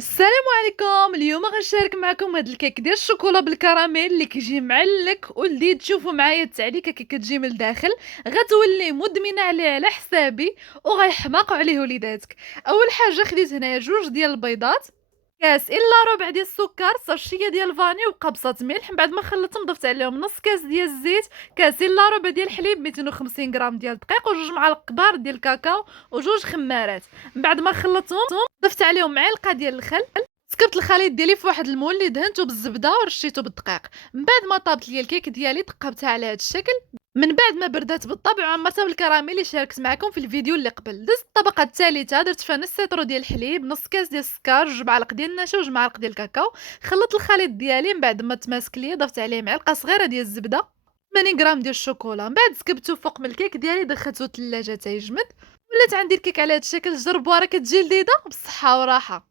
السلام عليكم. اليوم غنشارك معكم هاد الكيك ديال الشوكولا بالكراميل اللي كيجي معلك ولذيذ. تشوفوا معايا التعليكه كي كتجي من الداخل غتولي مدمنه عليه على حسابي وغيحماقوا عليه وليداتك. اول حاجه خديت هنايا جوج ديال البيضات، كاس الا ربع ديال السكر، صرشيه ديال الفاني وقبصه ملح. من بعد ما خلطتهم ضفت عليهم نص كاس ديال الزيت، كاس الا ربع ديال الحليب، 250 غرام ديال الدقيق وجوج معالق كبار ديال الكاكاو وجوج خمارات. من بعد ما خلطتهم ضفت عليهم معلقه ديال الخل، سكبت الخليط ديالي في واحد المول اللي دهنته بالزبده ورشيته بالدقيق. من بعد ما طابت ليا الكيك ديالي تقبتها على هذا الشكل. من بعد ما بردات بالطبع وعمرتها بالكراميل اللي شاركت معكم في الفيديو اللي قبل. دزت الطبقه الثالثه، درت فيها نص سيطرو ديال الحليب، نص كاس ديال السكر، جوج معالق ديال النشا، وجوج معالق ديال الكاكاو. خلطت الخليط ديالي. من بعد ما تماسك ليا ضفت عليه معلقه صغيره ديال الزبده، 80 غرام ديال الشوكولا. من بعد سكبته فوق من الكيك ديالي، دخلته الثلاجه حتى يجمد. ولات عندي الكيك على هذا الشكل. جربوها راه كتجي لذيذه بالصحه وراحه.